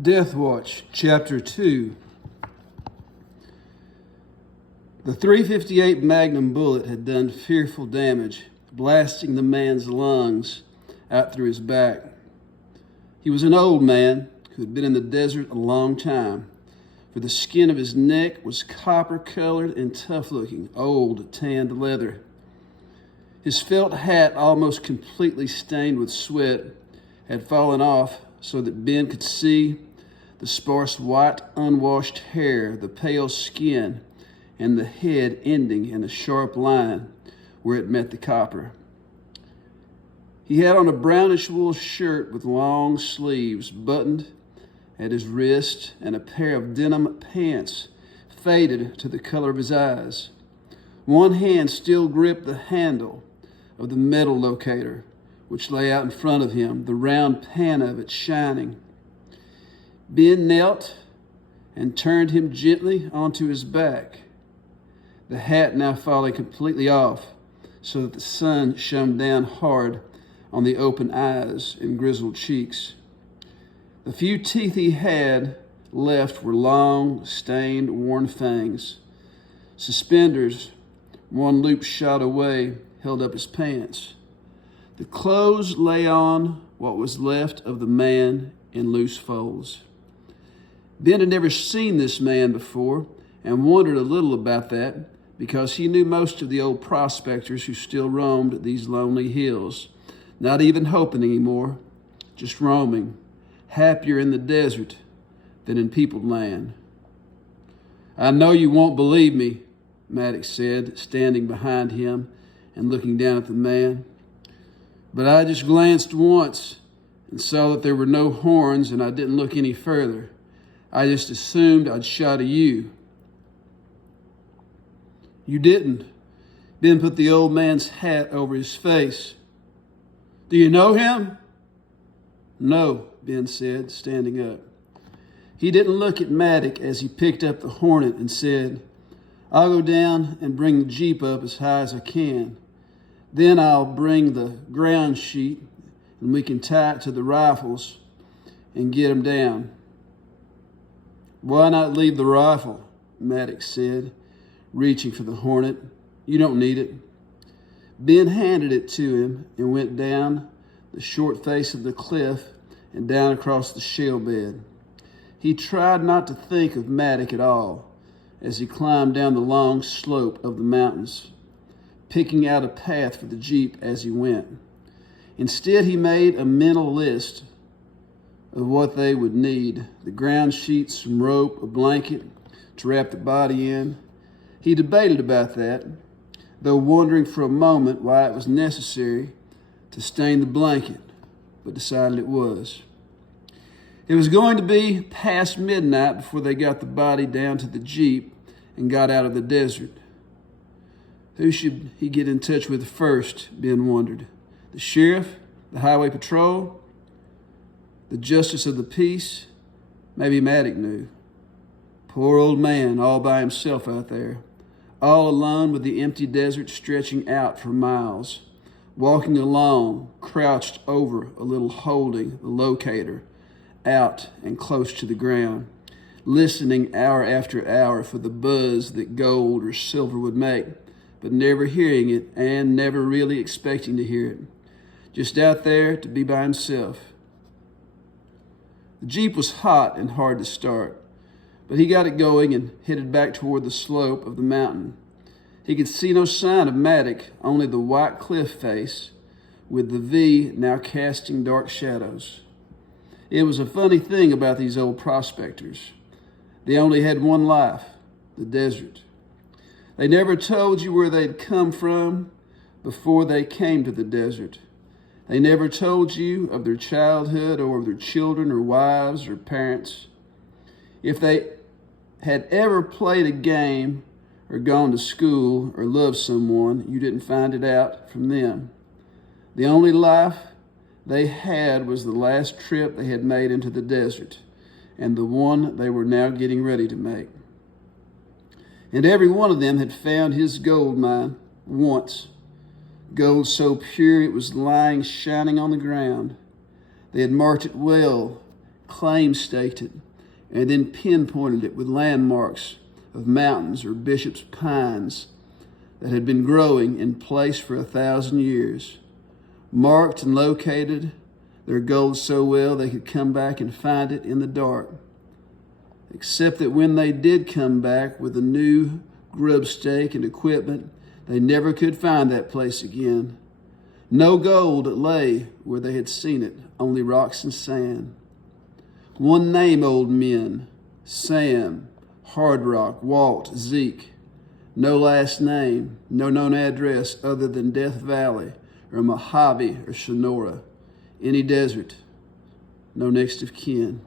Deathwatch Chapter Two. The .358 Magnum bullet had done fearful damage, blasting the man's lungs out through his back. He was an old man who had been in the desert a long time, for the skin of his neck was copper-colored and tough-looking, old, tanned leather. His felt hat, almost completely stained with sweat, had fallen off so that Ben could see the sparse white, unwashed hair, the pale skin, and the head ending in a sharp line where it met the copper. He had on a brownish wool shirt with long sleeves buttoned at his wrist and a pair of denim pants faded to the color of his eyes. One hand still gripped the handle of the metal locator, which lay out in front of him, the round pan of it shining. Ben knelt and turned him gently onto his back, the hat now falling completely off so that the sun shone down hard on the open eyes and grizzled cheeks. The few teeth he had left were long, stained, worn fangs. Suspenders, one loop shot away, held up his pants. The clothes lay on what was left of the man in loose folds. Ben had never seen this man before and wondered a little about that because he knew most of the old prospectors who still roamed these lonely hills, not even hoping anymore, just roaming, happier in the desert than in peopled land. "I know you won't believe me," Maddox said, standing behind him and looking down at the man. "But I just glanced once and saw that there were no horns, and I didn't look any further. I just assumed I'd shot at you." "You didn't." Ben put the old man's hat over his face. "Do you know him?" "No," Ben said, standing up. He didn't look at Maddox as he picked up the Hornet and said, "I'll go down and bring the Jeep up as high as I can. Then I'll bring the ground sheet and we can tie it to the rifles and get them down." "Why not leave the rifle?" Maddox said, reaching for the Hornet. "You don't need it." Ben handed it to him and went down the short face of the cliff and down across the shale bed. He tried not to think of Maddox at all as he climbed down the long slope of the mountains, picking out a path for the Jeep as he went. Instead, he made a mental list of what they would need: the ground sheets, some rope, a blanket to wrap the body in. He debated about that, though wondering for a moment why it was necessary to stain the blanket, but decided it was. It was going to be past midnight before they got the body down to the Jeep and got out of the desert. Who should he get in touch with first, Ben wondered? The sheriff? The highway patrol? The justice of the peace? Maybe Maddox knew. Poor old man, all by himself out there, all alone with the empty desert stretching out for miles, walking along, crouched over a little holding the locator out and close to the ground, listening hour after hour for the buzz that gold or silver would make, but never hearing it and never really expecting to hear it. Just out there to be by himself. The Jeep was hot and hard to start, but he got it going and headed back toward the slope of the mountain. He could see no sign of Maddox, only the white cliff face with the V now casting dark shadows. It was a funny thing about these old prospectors. They only had one life, the desert. They never told you where they'd come from before they came to the desert. They never told you of their childhood or of their children or wives or parents. If they had ever played a game or gone to school or loved someone, you didn't find it out from them. The only life they had was the last trip they had made into the desert and the one they were now getting ready to make. And every one of them had found his gold mine once. Gold so pure it was lying shining on the ground. They had marked it well claim staked it, and then pinpointed it with landmarks of mountains or bishop's pines that had been growing in place for 1,000 years, marked and located their gold so well they could come back and find it in the dark. Except that when they did come back with a new grub stake and equipment, they never could find that place again. No gold lay where they had seen it, only rocks and sand. One name, old men: Sam, Hard Rock, Walt, Zeke. No last name, no known address other than Death Valley or Mojave or Sonora. Any desert, no next of kin.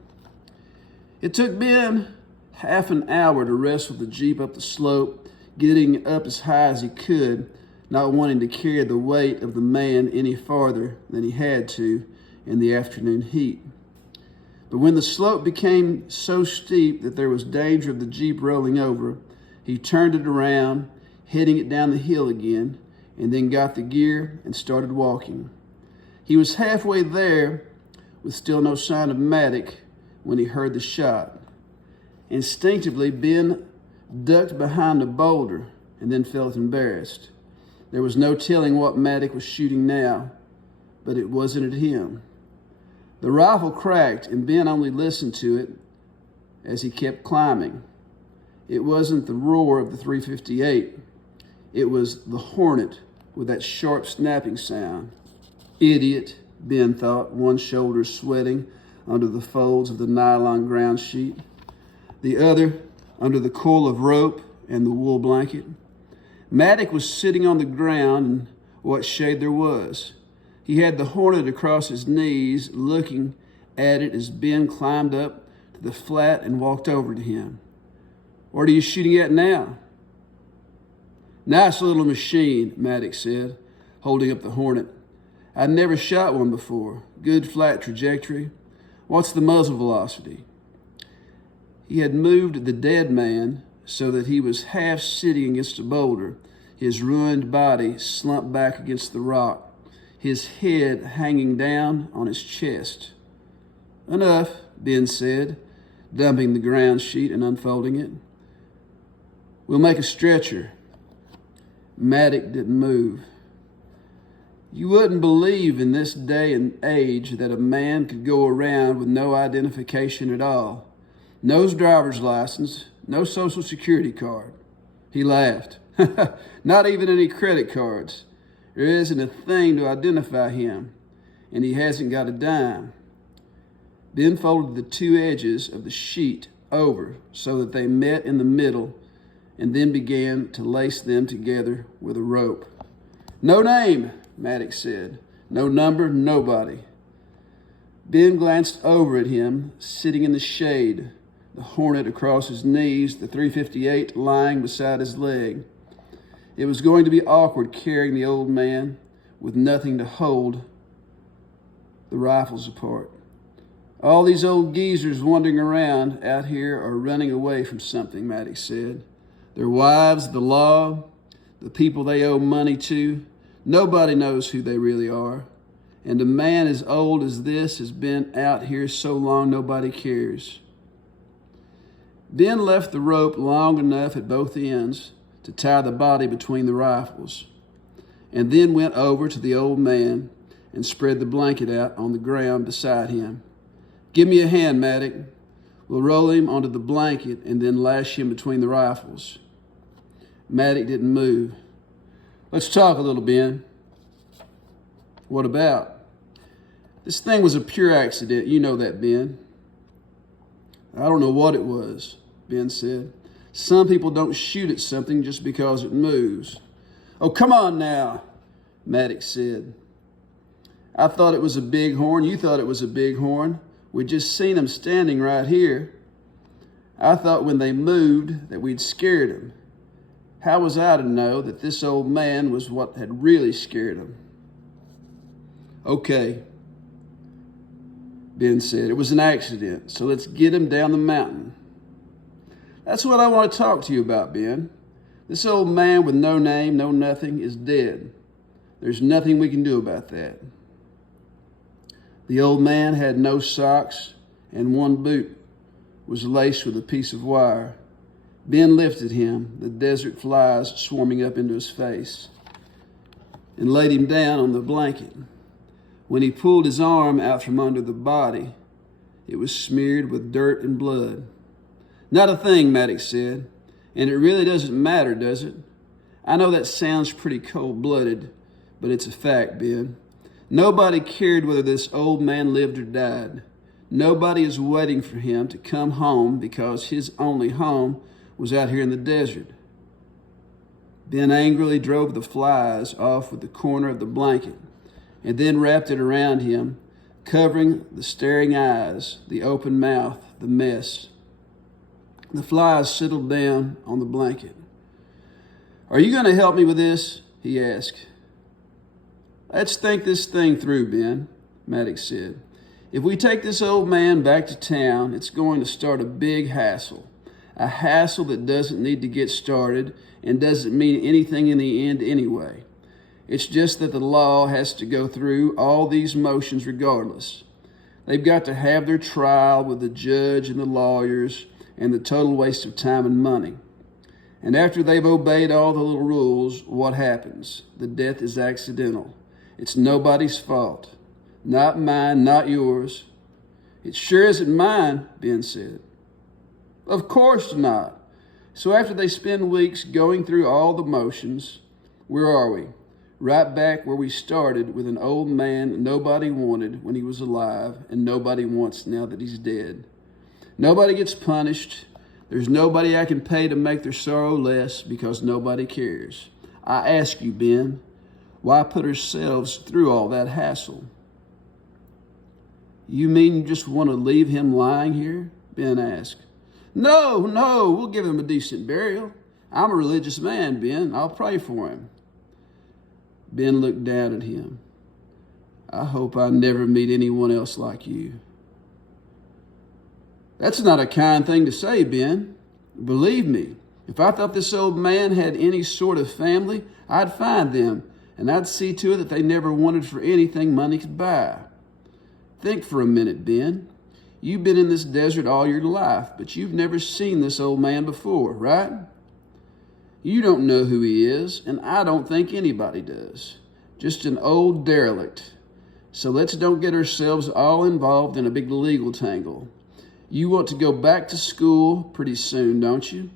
It took Ben half an hour to wrestle the Jeep up the slope, getting up as high as he could, not wanting to carry the weight of the man any farther than he had to in the afternoon heat. But when the slope became so steep that there was danger of the Jeep rolling over, he turned it around, heading it down the hill again, and then got the gear and started walking. He was halfway there with still no sign of Maddox when he heard the shot. Instinctively, Ben ducked behind a boulder and then felt embarrassed. There was no telling what Maddox was shooting now, but it wasn't at him. The rifle cracked, and Ben only listened to it as he kept climbing. It wasn't the roar of the 358. It was the Hornet with that sharp snapping sound. Idiot, Ben thought, one shoulder sweating under the folds of the nylon ground sheet, the other under the coil of rope and the wool blanket. Maddox was sitting on the ground in what shade there was. He had the Hornet across his knees, looking at it as Ben climbed up to the flat and walked over to him. "What are you shooting at now?" "Nice little machine," Maddox said, holding up the Hornet. "I'd never shot one before. Good flat trajectory. What's the muzzle velocity?" He had moved the dead man so that he was half sitting against a boulder, his ruined body slumped back against the rock, his head hanging down on his chest. "Enough," Ben said, dumping the ground sheet and unfolding it. "We'll make a stretcher." Maddox didn't move. You wouldn't believe in this day and age that a man could go around with no identification at all. No driver's license, no social security card. He laughed. "Not even any credit cards. There isn't a thing to identify him, and he hasn't got a dime." Ben folded the two edges of the sheet over so that they met in the middle, and then began to lace them together with a rope. "No name," Maddox said. "No number, nobody." Ben glanced over at him, sitting in the shade, the Hornet across his knees, the 358 lying beside his leg. It was going to be awkward carrying the old man with nothing to hold the rifles apart. "All these old geezers wandering around out here are running away from something," Maddox said. "Their wives, the law, the people they owe money to. Nobody knows who they really are. And a man as old as this has been out here so long nobody cares." Ben left the rope long enough at both ends to tie the body between the rifles, and then went over to the old man and spread the blanket out on the ground beside him. "Give me a hand, Maddox. We'll roll him onto the blanket and then lash him between the rifles." Maddox didn't move. "Let's talk a little, Ben." "What about?" "This thing was a pure accident. You know that, Ben." "I don't know what it was," Ben said. "Some people don't shoot at something just because it moves." "Oh, come on now," Maddox said. "I thought it was a bighorn. You thought it was a bighorn. We just seen them standing right here. I thought when they moved that we'd scared them. How was I to know that this old man was what had really scared him?" "Okay," Ben said. "It was an accident, so let's get him down the mountain." "That's what I want to talk to you about, Ben. This old man with no name, no nothing, is dead. There's nothing we can do about that." The old man had no socks and one boot was laced with a piece of wire. Ben lifted him, the desert flies swarming up into his face, and laid him down on the blanket. When he pulled his arm out from under the body, it was smeared with dirt and blood. "Not a thing," Maddox said. "And it really doesn't matter, does it? I know that sounds pretty cold-blooded, but it's a fact, Ben. Nobody cared whether this old man lived or died. Nobody is waiting for him to come home because his only home was out here in the desert." Ben angrily drove the flies off with the corner of the blanket and then wrapped it around him, covering the staring eyes, the open mouth, the mess. The flies settled down on the blanket. "Are you going to help me with this?" he asked. "Let's think this thing through, Ben," Maddox said. "If we take this old man back to town, it's going to start a big hassle. A hassle that doesn't need to get started and doesn't mean anything in the end anyway. It's just that the law has to go through all these motions regardless. They've got to have their trial with the judge and the lawyers and the total waste of time and money. And after they've obeyed all the little rules, what happens? The death is accidental. It's nobody's fault. Not mine, not yours." "It sure isn't mine," Ben said. "Of course not. So after they spend weeks going through all the motions, where are we? Right back where we started, with an old man nobody wanted when he was alive and nobody wants now that he's dead. Nobody gets punished. There's nobody I can pay to make their sorrow less because nobody cares. I ask you, Ben, why put ourselves through all that hassle?" "You mean you just want to leave him lying here?" Ben asked. No, we'll give him a decent burial. I'm a religious man, Ben. I'll pray for him." Ben looked down at him. "I hope I never meet anyone else like you." "That's not a kind thing to say, Ben. Believe me, if I thought this old man had any sort of family, I'd find them, and I'd see to it that they never wanted for anything money could buy. Think for a minute, Ben. You've been in this desert all your life, but you've never seen this old man before, right? You don't know who he is, and I don't think anybody does. Just an old derelict. So let's don't get ourselves all involved in a big legal tangle. You want to go back to school pretty soon, don't you?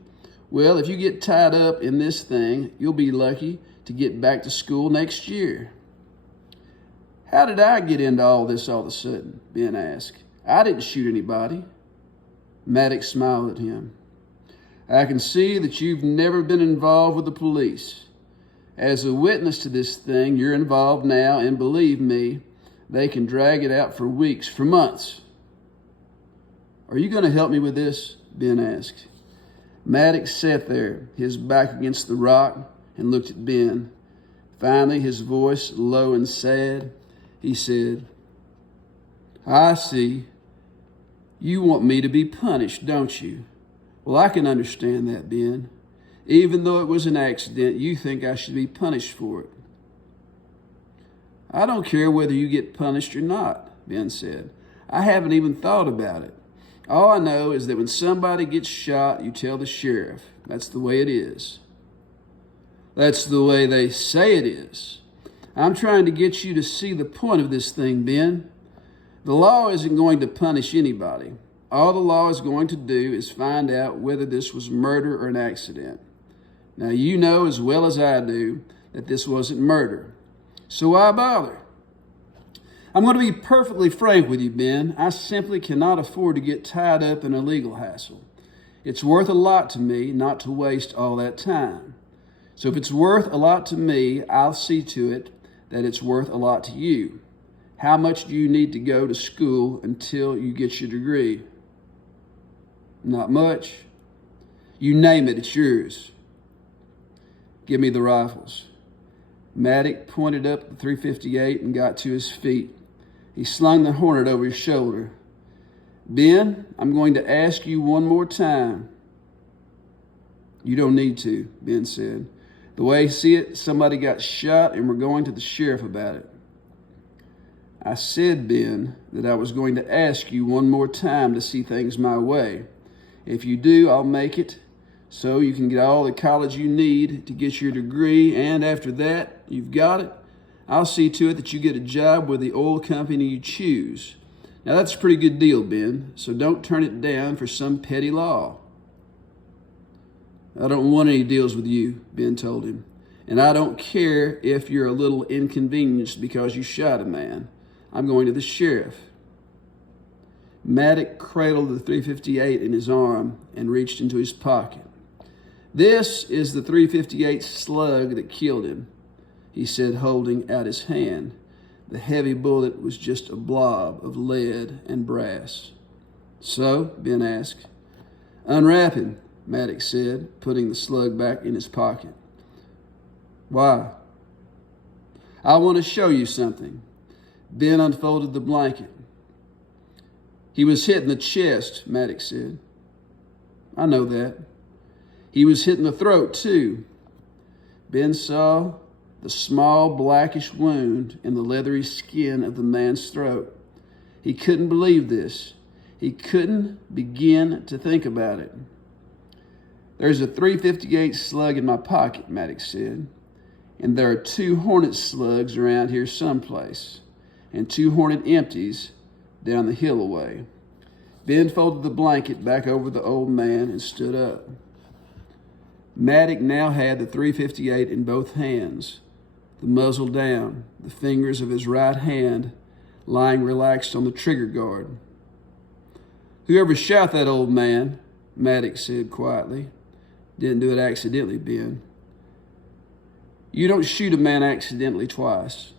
Well, if you get tied up in this thing, you'll be lucky to get back to school next year." "How did I get into all this all of a sudden?" Ben asked. "I didn't shoot anybody." Maddox smiled at him. "I can see that you've never been involved with the police. As a witness to this thing, you're involved now, and believe me, they can drag it out for weeks, for months." "Are you going to help me with this?" Ben asked. Maddox sat there, his back against the rock, and looked at Ben. Finally, his voice low and sad, he said, "I see. You want me to be punished, don't you? Well, I can understand that, Ben. Even though it was an accident, you think I should be punished for it." "I don't care whether you get punished or not," Ben said. "I haven't even thought about it. All I know is that when somebody gets shot, you tell the sheriff. That's the way it is." "That's the way they say it is. I'm trying to get you to see the point of this thing, Ben. The law isn't going to punish anybody. All the law is going to do is find out whether this was murder or an accident. Now, you know as well as I do that this wasn't murder. So why bother? I'm going to be perfectly frank with you, Ben. I simply cannot afford to get tied up in a legal hassle. It's worth a lot to me not to waste all that time. So if it's worth a lot to me, I'll see to it that it's worth a lot to you. How much do you need to go to school until you get your degree?" "Not much." "You name it, it's yours." "Give me the rifles." Maddox pointed up the .358 and got to his feet. He slung the Hornet over his shoulder. "Ben, I'm going to ask you one more time." "You don't need to," Ben said. "The way I see it, somebody got shot and we're going to the sheriff about it." I said, Ben, that I was going to ask you one more time to see things my way. If you do, I'll make it so you can get all the college you need to get your degree, and after that, you've got it, I'll see to it that you get a job with the oil company you choose. Now, that's a pretty good deal, Ben, so don't turn it down for some petty law. I don't want any deals with you, Ben told him, and I don't care if you're a little inconvenienced because you shot a man. I'm going to the sheriff. Maddox cradled the .358 in his arm and reached into his pocket. This is the .358 slug that killed him, he said, holding out his hand. The heavy bullet was just a blob of lead and brass. So, Ben asked. Unwrap him, Maddox said, putting the slug back in his pocket. Why? I want to show you something. Ben unfolded the blanket. He was hit in the chest, Maddox said. I know that. He was hit in the throat, too. Ben saw the small blackish wound in the leathery skin of the man's throat. He couldn't believe this. He couldn't begin to think about it. There's a .358 slug in my pocket, Maddox said, and there are 2 Hornet slugs around here someplace, and 2 Hornet empties down the hill away. Ben folded the blanket back over the old man and stood up. Maddox now had the .358 in both hands, the muzzle down, the fingers of his right hand lying relaxed on the trigger guard. Whoever shot that old man, Maddox said quietly, didn't do it accidentally, Ben. You don't shoot a man accidentally twice.